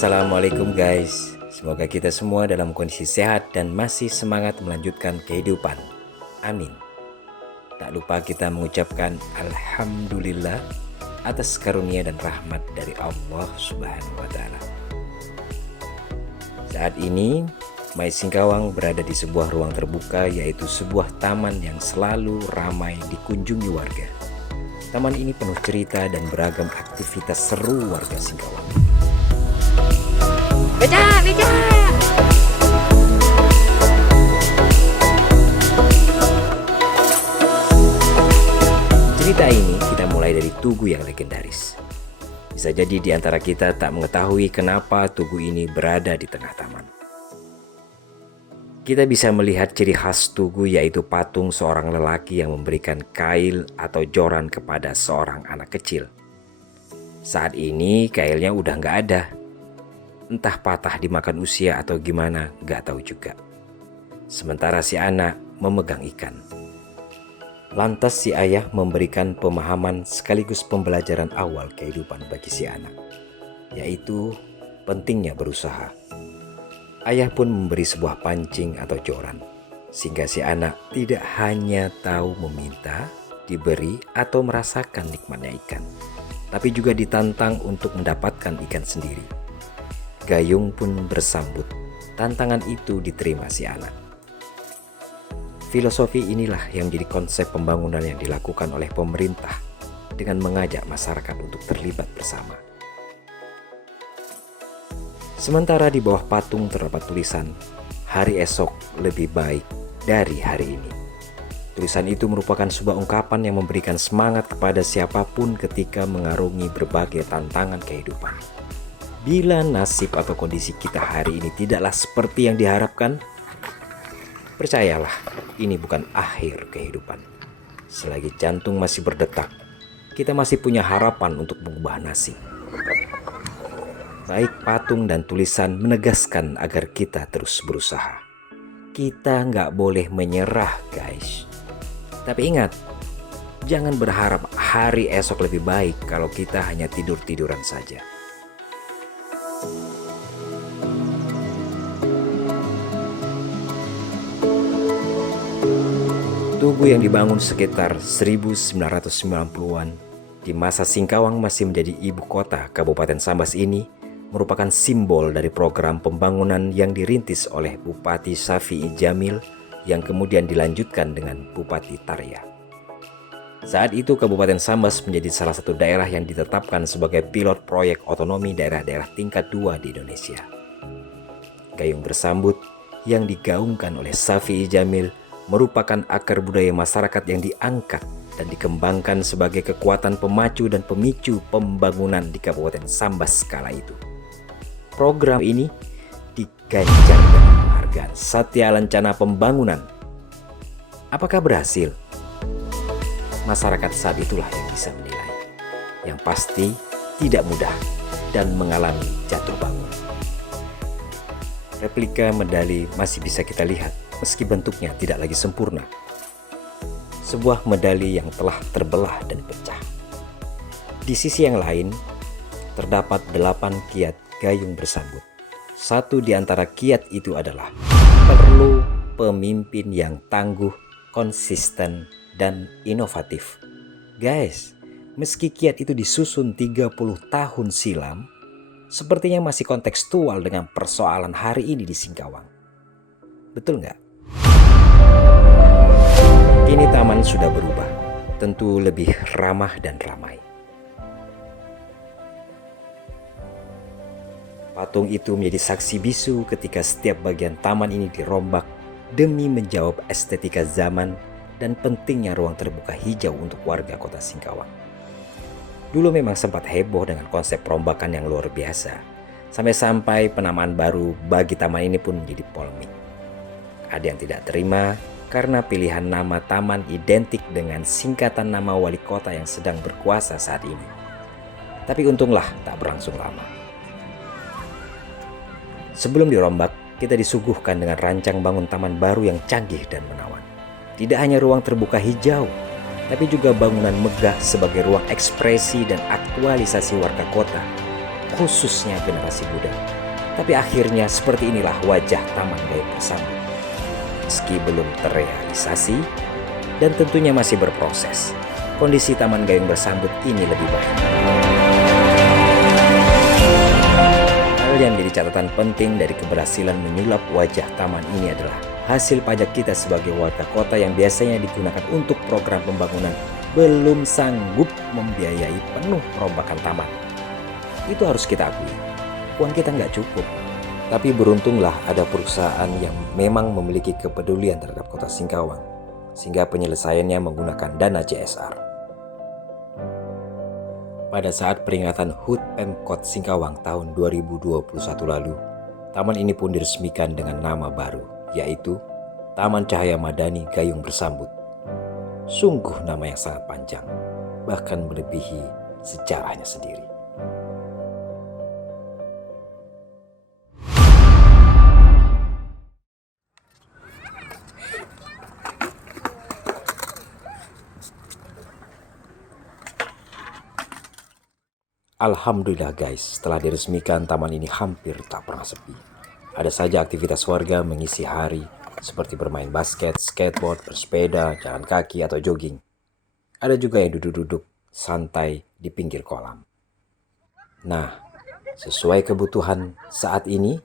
Assalamualaikum guys. Semoga kita semua dalam kondisi sehat dan masih semangat melanjutkan kehidupan. Amin. Tak lupa kita mengucapkan Alhamdulillah atas karunia dan rahmat dari Allah Subhanahu wa Ta'ala. Saat ini Mai Singkawang berada di sebuah ruang terbuka, yaitu sebuah taman yang selalu ramai dikunjungi warga. Taman ini penuh cerita dan beragam aktivitas seru warga Singkawang. Beca. Cerita ini kita mulai dari tugu yang legendaris. Bisa jadi di antara kita tak mengetahui kenapa tugu ini berada di tengah taman. Kita bisa melihat ciri khas tugu, yaitu patung seorang lelaki yang memberikan kail atau joran kepada seorang anak kecil. Saat ini kailnya udah nggak ada. Entah patah dimakan usia atau gimana, gak tahu juga. Sementara si anak memegang ikan. Lantas si ayah memberikan pemahaman sekaligus pembelajaran awal kehidupan bagi si anak, yaitu pentingnya berusaha. Ayah pun memberi sebuah pancing atau joran, sehingga si anak tidak hanya tahu meminta, diberi, atau merasakan nikmatnya ikan, tapi juga ditantang untuk mendapatkan ikan sendiri. Gayung pun bersambut. Tantangan itu diterima si anak. Filosofi inilah yang menjadi konsep pembangunan yang dilakukan oleh pemerintah dengan mengajak masyarakat untuk terlibat bersama. Sementara di bawah patung terdapat tulisan, "Hari esok lebih baik dari hari ini." Tulisan itu merupakan sebuah ungkapan yang memberikan semangat kepada siapapun ketika mengarungi berbagai tantangan kehidupan. Bila nasib atau kondisi kita hari ini tidaklah seperti yang diharapkan, percayalah, ini bukan akhir kehidupan. Selagi jantung masih berdetak, kita masih punya harapan untuk mengubah nasib. Baik patung dan tulisan menegaskan agar kita terus berusaha. Kita nggak boleh menyerah, guys. Tapi ingat, jangan berharap hari esok lebih baik kalau kita hanya tidur-tiduran saja. Tugu yang dibangun sekitar 1990-an di masa Singkawang masih menjadi ibu kota Kabupaten Sambas ini merupakan simbol dari program pembangunan yang dirintis oleh Bupati Syafi'i Jamil yang kemudian dilanjutkan dengan Bupati Tarya. Saat itu Kabupaten Sambas menjadi salah satu daerah yang ditetapkan sebagai pilot proyek otonomi daerah-daerah tingkat 2 di Indonesia. Gayung bersambut yang digaungkan oleh Syafi'i Jamil merupakan akar budaya masyarakat yang diangkat dan dikembangkan sebagai kekuatan pemacu dan pemicu pembangunan di Kabupaten Sambas kala itu. Program ini diganjar dengan penghargaan Satya Lancana Pembangunan. Apakah berhasil? Masyarakat saat itulah yang bisa menilai. Yang pasti tidak mudah dan mengalami jatuh bangun. Replika medali masih bisa kita lihat meski bentuknya tidak lagi sempurna. Sebuah medali yang telah terbelah dan pecah. Di sisi yang lain, terdapat 8 kiat gayung bersambut. Satu di antara kiat itu adalah perlu pemimpin yang tangguh, konsisten, dan inovatif. Guys, meski kiat itu disusun 30 tahun silam, sepertinya masih kontekstual dengan persoalan hari ini di Singkawang. Betul nggak? Kini taman sudah berubah, tentu lebih ramah dan ramai. Patung itu menjadi saksi bisu ketika setiap bagian taman ini dirombak demi menjawab estetika zaman dan pentingnya ruang terbuka hijau untuk warga kota Singkawang. Dulu memang sempat heboh dengan konsep perombakan yang luar biasa, sampai-sampai penamaan baru bagi taman ini pun menjadi polemik. Ada yang tidak terima karena pilihan nama taman identik dengan singkatan nama wali kota yang sedang berkuasa saat ini. Tapi untunglah tak berlangsung lama. Sebelum dirombak, kita disuguhkan dengan rancang bangun taman baru yang canggih dan menawan. Tidak hanya ruang terbuka hijau, tapi juga bangunan megah sebagai ruang ekspresi dan aktualisasi warga kota khususnya generasi muda. Tapi akhirnya seperti inilah wajah Taman Gayung Bersambut. Meski belum terrealisasi dan tentunya masih berproses, kondisi Taman Gayung Bersambut ini lebih baik. Hal yang menjadi catatan penting dari keberhasilan menyulap wajah taman ini adalah hasil pajak kita sebagai warga kota yang biasanya digunakan untuk program pembangunan belum sanggup membiayai penuh perombakan taman. Itu harus kita akui, uang kita nggak cukup. Tapi beruntunglah ada perusahaan yang memang memiliki kepedulian terhadap kota Singkawang, sehingga penyelesaiannya menggunakan dana CSR. Pada saat peringatan HUT Pemkot Singkawang tahun 2021 lalu, taman ini pun diresmikan dengan nama baru, yaitu Taman Cahaya Madani Gayung Bersambut. Sungguh nama yang sangat panjang, bahkan melebihi sejarahnya sendiri. Alhamdulillah guys, setelah diresmikan taman ini hampir tak pernah sepi. Ada saja aktivitas warga mengisi hari, seperti bermain basket, skateboard, bersepeda, jalan kaki, atau jogging. Ada juga yang duduk-duduk santai di pinggir kolam. Nah, sesuai kebutuhan saat ini,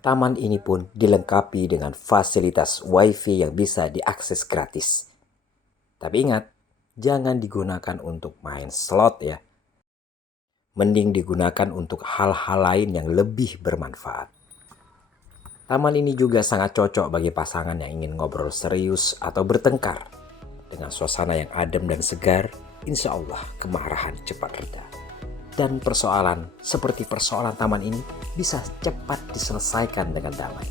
taman ini pun dilengkapi dengan fasilitas wifi yang bisa diakses gratis. Tapi ingat, jangan digunakan untuk main slot ya. Mending digunakan untuk hal-hal lain yang lebih bermanfaat. Taman ini juga sangat cocok bagi pasangan yang ingin ngobrol serius atau bertengkar. Dengan suasana yang adem dan segar, insya Allah kemarahan cepat reda. Dan persoalan seperti persoalan taman ini bisa cepat diselesaikan dengan damai.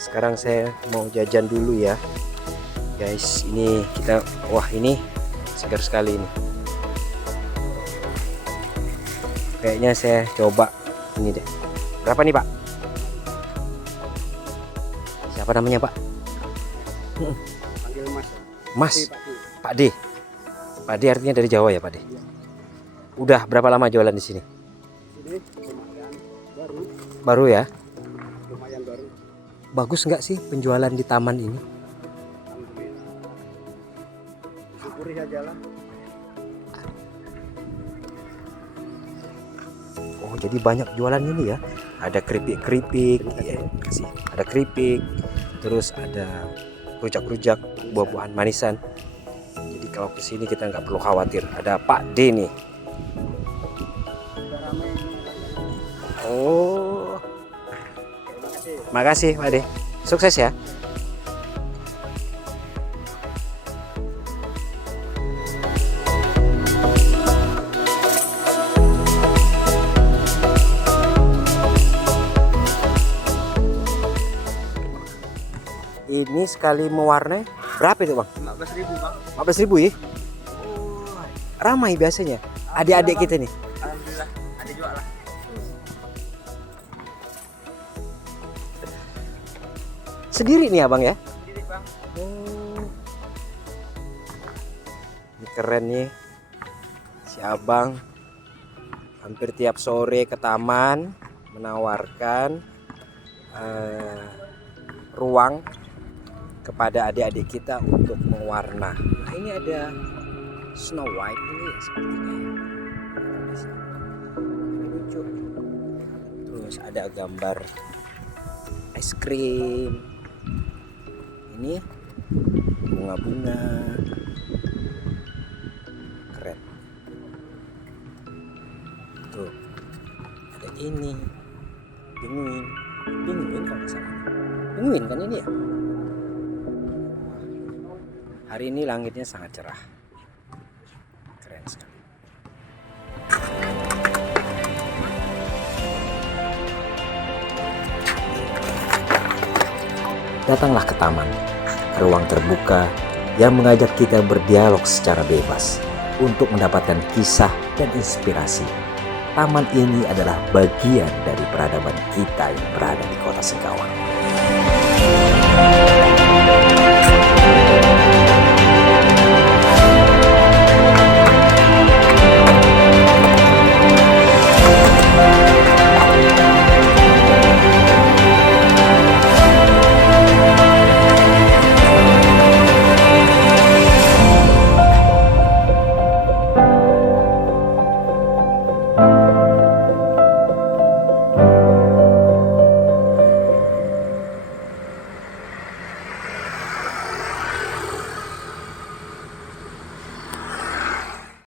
Sekarang saya mau jajan dulu ya guys. Ini kita, wah ini segar sekali ini. Kayaknya saya coba ini deh. Berapa nih Pak? Siapa namanya Pak? Panggil Mas. Mas. Pak D. Pak D artinya dari Jawa ya Pak D? Udah berapa lama jualan di sini? Ini lumayan baru. Baru ya? Lumayan baru. Bagus nggak sih penjualan di taman ini? Alhamdulillah. Syukuri aja lah. Oh jadi banyak jualan ini ya. Ada keripik-keripik ya, kasih. Ada keripik, terus ada rujak-rujak, buah-buahan manisan. Jadi kalau kesini kita nggak perlu khawatir. Ada Pak D nih. Udah ramai ini. Oh, Terima kasih. makasih Pak D. Sukses ya. Ini sekali mewarnai berapa itu Bang? 15.000 Bang. 15.000 ya? Oh, ramai biasanya. Adik-adik kita nih. Alhamdulillah. Ada juga lah. Sendiri nih Abang ya? Sendiri Bang. Oh. Ini keren nih. Si Abang hampir tiap sore ke taman menawarkan ruang kepada adik-adik kita untuk mewarna. Nah, ini ada Snow White ini ya sepertinya. Ini lucu. Terus ada gambar es krim. Ini bunga-bunga. Keren. Tuh. Ada ini. Penguin. Penguin kalau nggak salah. Penguin kan ini ya? Hari ini langitnya sangat cerah. Keren sekali. Datanglah ke taman, ruang terbuka yang mengajak kita berdialog secara bebas untuk mendapatkan kisah dan inspirasi. Taman ini adalah bagian dari peradaban kita yang berada di kota Singkawang.